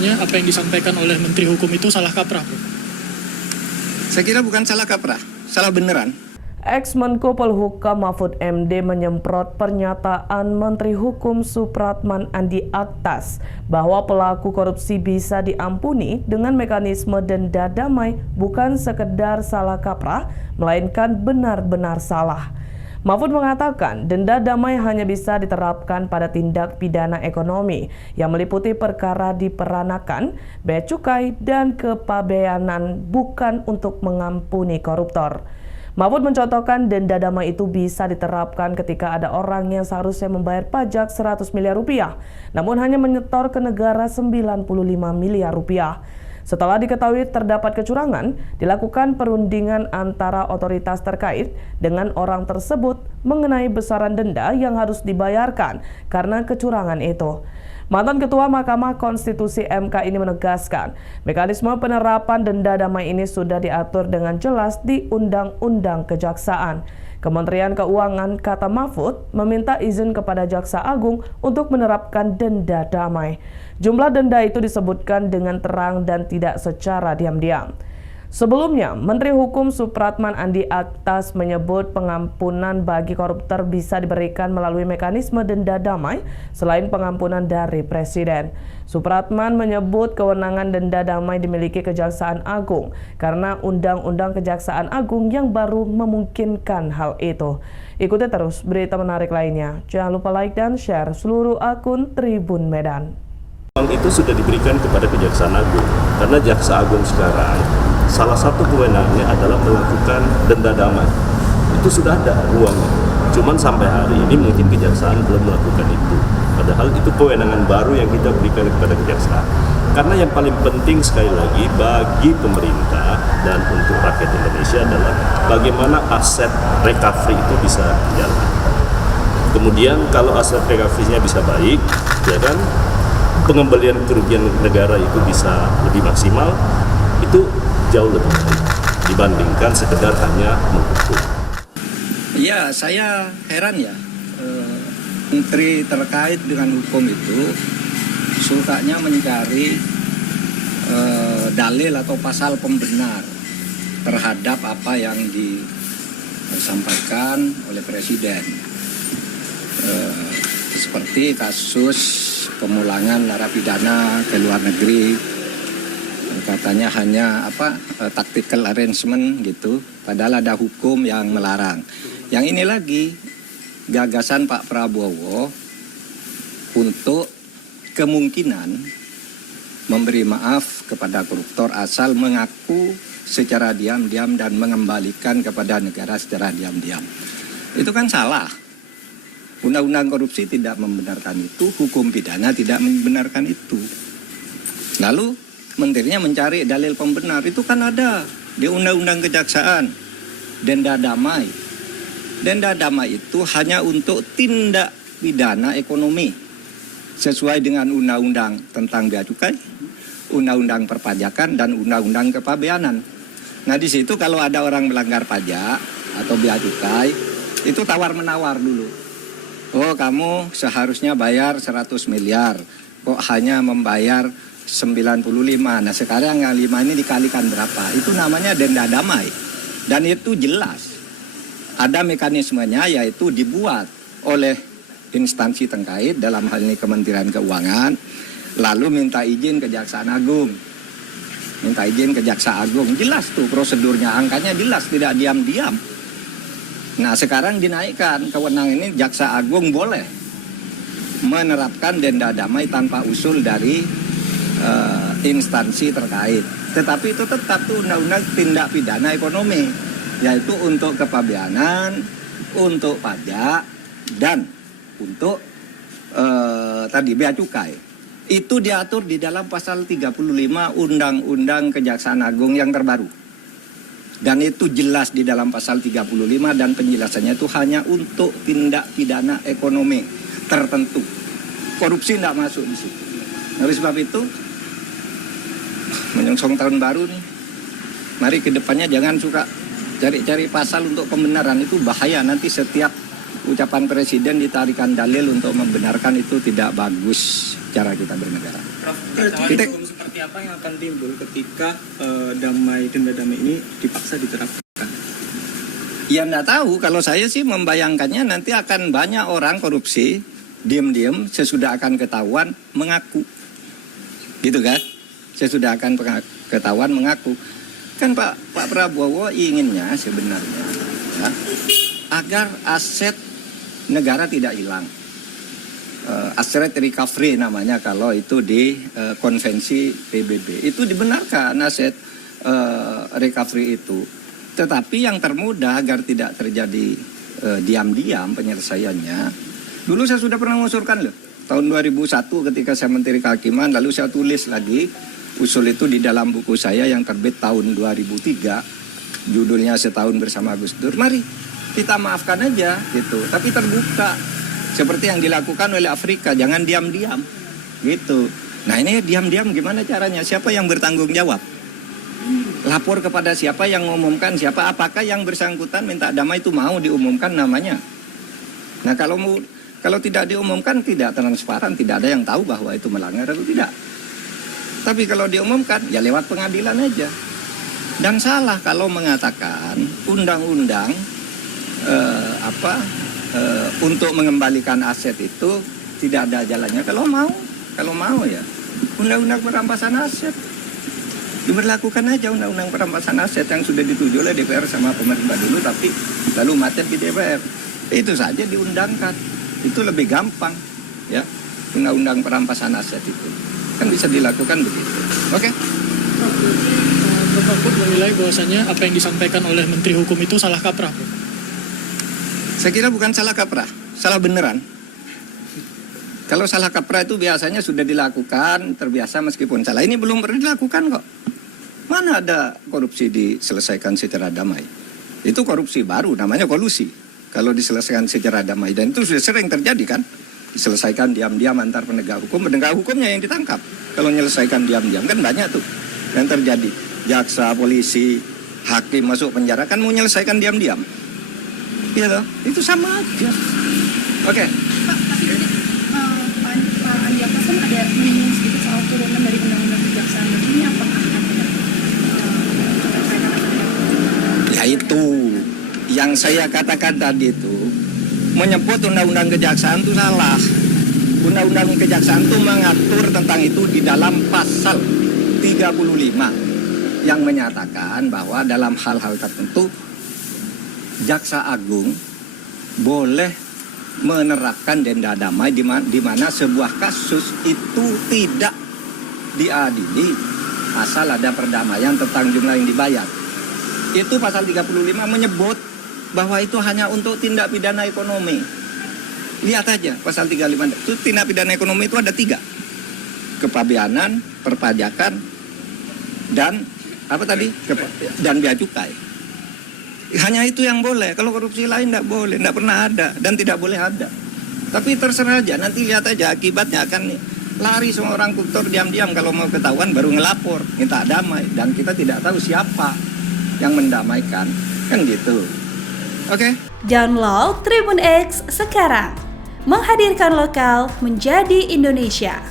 bahwasanya apa yang disampaikan oleh Menteri Hukum itu salah kaprah, Bro? Saya kira bukan salah kaprah, salah beneran. Ex-Menko Polhukam Mahfud MD menyemprot pernyataan Menteri Hukum Supratman Andi Aktas bahwa pelaku korupsi bisa diampuni dengan mekanisme denda damai bukan sekedar salah kaprah, melainkan benar-benar salah. Mahfud mengatakan denda damai hanya bisa diterapkan pada tindak pidana ekonomi yang meliputi perkara diperanakan, bea cukai, dan kepabeanan, bukan untuk mengampuni koruptor. Mahfud mencontohkan denda damai itu bisa diterapkan ketika ada orang yang seharusnya membayar pajak 100 miliar rupiah, namun hanya menyetor ke negara 95 miliar rupiah. Setelah diketahui terdapat kecurangan, dilakukan perundingan antara otoritas terkait dengan orang tersebut mengenai besaran denda yang harus dibayarkan karena kecurangan itu. Mantan Ketua Mahkamah Konstitusi MK ini menegaskan, mekanisme penerapan denda damai ini sudah diatur dengan jelas di Undang-Undang Kejaksaan. Kementerian Keuangan, kata Mahfud, meminta izin kepada Jaksa Agung untuk menerapkan denda damai. Jumlah denda itu disebutkan dengan terang dan tidak secara diam-diam. Sebelumnya, Menteri Hukum Supratman Andi Aktas menyebut pengampunan bagi koruptor bisa diberikan melalui mekanisme denda damai selain pengampunan dari Presiden. Supratman menyebut kewenangan denda damai dimiliki Kejaksaan Agung karena Undang-Undang Kejaksaan Agung yang baru memungkinkan hal itu. Ikuti terus berita menarik lainnya. Jangan lupa like dan share seluruh akun Tribun Medan. Itu sudah diberikan kepada Kejaksaan Agung karena Jaksa Agung sekarang salah satu kewenangannya adalah melakukan denda damai. Itu sudah ada ruangnya. Cuman sampai hari ini mungkin Kejaksaan belum melakukan itu. Padahal itu kewenangan baru yang kita berikan kepada Kejaksaan. Karena yang paling penting sekali lagi bagi pemerintah dan untuk rakyat Indonesia adalah bagaimana aset recovery itu bisa jalan. Kemudian kalau aset recovery-nya bisa baik, ya kan, pengembalian kerugian negara itu bisa lebih maksimal, itu jauh lebih baik dibandingkan sekedar hanya menghukum. Ya, saya heran ya, menteri terkait dengan hukum itu sukanya mencari dalil atau pasal pembenar terhadap apa yang disampaikan oleh Presiden. Seperti kasus pemulangan narapidana ke luar negeri, katanya hanya tactical arrangement gitu, padahal ada hukum yang melarang. Yang ini lagi gagasan Pak Prabowo untuk kemungkinan memberi maaf kepada koruptor asal mengaku secara diam-diam dan mengembalikan kepada negara secara diam-diam. Itu kan salah. Undang-undang korupsi tidak membenarkan itu, hukum pidana tidak membenarkan itu. Lalu menterinya mencari dalil pembenar, itu kan ada di Undang-Undang Kejaksaan, denda damai. Denda damai itu hanya untuk tindak pidana ekonomi sesuai dengan Undang-Undang tentang bea cukai, Undang-Undang perpajakan, dan Undang-Undang kepabeanan. Nah di situ kalau ada orang melanggar pajak atau bea cukai, itu tawar-menawar dulu. Oh kamu seharusnya bayar 100 miliar, kok hanya membayar 95. Nah sekarang yang 5 ini dikalikan berapa? Itu namanya denda damai. Dan itu jelas. Ada mekanismenya, yaitu dibuat oleh instansi terkait, dalam hal ini Kementerian Keuangan, lalu minta izin Kejaksaan Agung. Minta izin ke Jaksa Agung. Jelas tuh prosedurnya, angkanya jelas, tidak diam-diam. Nah sekarang dinaikkan kewenangan ini, Jaksa Agung boleh menerapkan denda damai tanpa usul dari instansi terkait. Tetapi itu tetap tuh undang-undang tindak pidana ekonomi, yaitu untuk kepabeanan, untuk pajak, dan untuk tadi bea cukai. Itu diatur di dalam pasal 35 Undang-Undang Kejaksaan Agung yang terbaru. Dan itu jelas di dalam pasal 35, dan penjelasannya itu hanya untuk tindak pidana ekonomi tertentu. Korupsi tidak masuk di situ. Oleh sebab itu, menyongsong tahun baru nih, mari ke depannya jangan suka cari-cari pasal untuk pembenaran, itu bahaya. Nanti setiap ucapan presiden ditarikan dalil untuk membenarkan itu tidak bagus cara kita bernegara. Kita seperti apa yang akan timbul ketika denda damai ini dipaksa diterapkan? Ya enggak tahu, kalau saya sih membayangkannya nanti akan banyak orang korupsi, diam-diam sesudah akan ketahuan mengaku. Gitu kan? Sesudah akan ketahuan mengaku. Kan Pak Prabowo inginnya sebenarnya ya, agar aset negara tidak hilang. Asset recovery namanya kalau itu di konvensi PBB. Itu dibenarkan aset recovery itu. Tetapi yang termudah agar tidak terjadi diam-diam penyelesaiannya. Dulu saya sudah pernah mengusulkan loh. Tahun 2001 ketika saya Menteri Kehakiman, lalu saya tulis lagi usul itu di dalam buku saya yang terbit tahun 2003. Judulnya Setahun Bersama Gus Dur. Mari kita maafkan aja gitu. Tapi terbuka. Seperti yang dilakukan oleh Afrika. Jangan diam-diam gitu. Nah ini diam-diam gimana caranya? Siapa yang bertanggung jawab? Lapor kepada siapa yang mengumumkan siapa? Apakah yang bersangkutan minta damai itu mau diumumkan namanya? Nah kalau tidak diumumkan tidak transparan, tidak ada yang tahu bahwa itu melanggar atau tidak. Tapi kalau diumumkan ya lewat pengadilan aja. Dan salah kalau mengatakan undang-undang untuk mengembalikan aset itu tidak ada jalannya. Kalau mau ya undang-undang perampasan aset diberlakukan aja, undang-undang perampasan aset yang sudah dituju oleh DPR sama pemerintah dulu, tapi lalu macet di DPR. Itu saja diundangkan, itu lebih gampang ya, undang-undang perampasan aset itu kan bisa dilakukan begitu. Oke? Bapak Put menilai bahwasanya apa yang disampaikan oleh Menteri Hukum itu salah kaprah. Saya kira bukan salah kaprah, salah beneran. Kalau salah kaprah itu biasanya sudah dilakukan, terbiasa meskipun salah. Ini belum pernah dilakukan kok. Mana ada korupsi diselesaikan secara damai? Itu korupsi baru, namanya kolusi. Kalau diselesaikan secara damai, dan itu sudah sering terjadi kan? Diselesaikan diam-diam antar penegak hukumnya yang ditangkap. Kalau menyelesaikan diam-diam kan banyak tuh yang terjadi. Jaksa, polisi, hakim masuk penjara kan mau menyelesaikan diam-diam. Iya toh? Itu sama aja. Oke. Pak, tapi Pak Andi Aktas kan ada menyinggung sedikit soal turunan dari undang-undang kejaksaan. Ini apakah Ya itu yang saya katakan tadi itu menyebut undang-undang kejaksaan itu salah. Undang-undang kejaksaan itu mengatur tentang itu di dalam pasal 35 yang menyatakan bahwa dalam hal-hal tertentu Jaksa Agung boleh menerapkan denda damai di mana sebuah kasus itu tidak diadili asal ada perdamaian tentang jumlah yang dibayar. Itu pasal 35 menyebut bahwa itu hanya untuk tindak pidana ekonomi. Lihat aja pasal 35 itu tindak pidana ekonomi itu ada 3. Kepabeanan, perpajakan, dan apa tadi? Dan bea cukai. Hanya itu yang boleh. Kalau korupsi lain tidak boleh, tidak pernah ada dan tidak boleh ada. Tapi terserah aja, nanti lihat aja akibatnya akan lari semua orang koruptor diam-diam kalau mau ketahuan baru ngelapor, minta damai dan kita tidak tahu siapa yang mendamaikan. Kan gitu. Oke? Download Tribun X sekarang. Menghadirkan lokal menjadi Indonesia.